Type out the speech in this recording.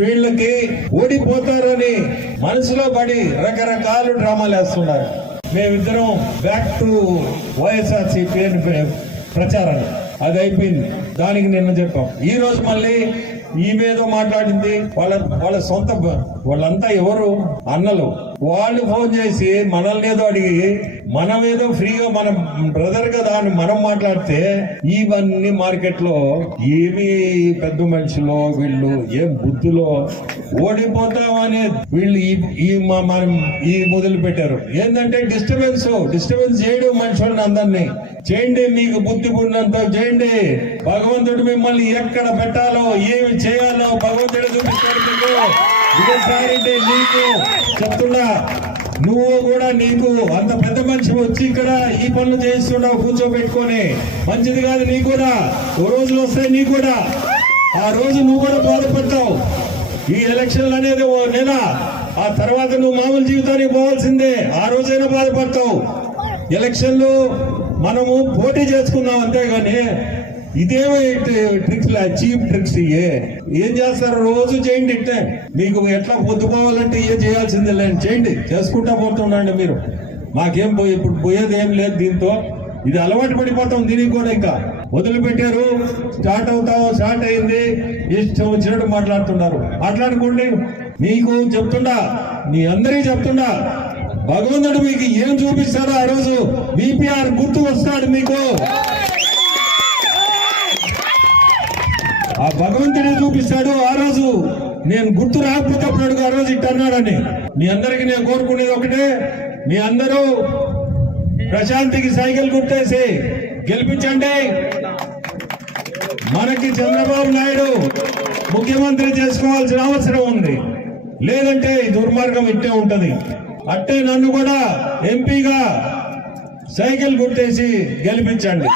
వీళ్ళకి ఓడిపోతారని మనసులో పడి రకరకాల డ్రామాలు వేస్తున్నారు. మేమిద్దరం బ్యాక్ టు వైఎస్ఆర్సీపీ అని ప్రచారం అది అయిపోయింది. దానికి నిన్న చెప్పాం. ఈ రోజు మళ్ళీ ఈమెదో మాట్లాడింది. వాళ్ళ సొంత వాళ్ళంతా ఎవరు అన్నలు, వాళ్ళు ఫోన్ చేసి మనల్ని ఏదో అడిగి మనమేదో ఫ్రీగా మన బ్రదర్ కదా అని మనం మాట్లాడితే ఇవన్నీ మార్కెట్ లో ఏమి పెద్ద మనుషులో వీళ్ళు ఏం బుద్ధిలో ఓడిపోతామని వీళ్ళు మనం ఈ మొదలు పెట్టారు. ఏంటంటే డిస్టర్బెన్స్ చేయడం మనుషులను అందరినీ చేయండి. మీకు బుద్ధి ఉన్నంత చేయండి. భగవంతుడు మిమ్మల్ని ఎక్కడ పెట్టాలో ఏమి చేయాలో భగవంతుడు చూపిస్తాడు మీకు. ఇదేసారి నీకు చెప్తున్నా, నువ్వు కూడా నీకు అంత పెద్ద మనిషి వచ్చి ఇక్కడ ఈ పనులు చేస్తున్నావు కూర్చోబెట్టుకొని మంచిది కాదు. నీకు కూడా ఓ రోజులు వస్తాయి, నీకు కూడా ఆ రోజు నువ్వు కూడా బాధపడతావు. ఈ ఎలక్షన్లు అనేది ఓ నెల, ఆ తర్వాత నువ్వు మామూలు జీవితానికి పోవాల్సిందే. ఆ రోజైనా బాధపడతావు. ఎలక్షన్లు మనము పోటీ చేసుకున్నాం అంతేగాని ఇదేమో ట్రిక్స్ చీప్ ట్రిక్స్. ఏం చేస్తారు? రోజు చేయండి. ఇట్టే మీకు ఎట్లా పొద్దుపోవాలంటే ఏ చేయాల్సిందే లేండి, చేయండి. చేసుకుంటా పోతుండండి మీరు. మాకేం ఇప్పుడు పోయేది ఏం లేదు. దీంతో ఇది అలవాటు పడిపోతాం. దీనికి కూడా ఇంకా వదిలిపెట్టారు. స్టార్ట్ అయింది. ఇష్టం వచ్చినట్టు మాట్లాడుతున్నారు. మాట్లాడుకోండి. మీకు చెప్తుండా, మీ అందరికీ చెప్తుండా, భగవంతుడు మీకు ఏం చూపిస్తాడో ఆ రోజు బీపీఆర్ గుర్తు వస్తాడు మీకు. ఆ భగవంతుడే చూపిస్తాడు ఆ రోజు. నేను గుర్తు రాకపోతే అప్పుడు ఆ రోజు ఇట్టన్నాడని. మీ అందరికి నేను కోరుకునేది ఒకటే, మీ అందరూ ప్రశాంతికి సైకిల్ గుర్తేసి గెలిపించండి. మనకి చంద్రబాబు నాయుడు ముఖ్యమంత్రి చేసుకోవాల్సిన అవసరం ఉంది. లేదంటే ఈ దుర్మార్గం ఇట్టే ఉంటది. అట్టే నన్ను కూడా ఎంపీగా సైకిల్ గుర్తేసి గెలిపించండి.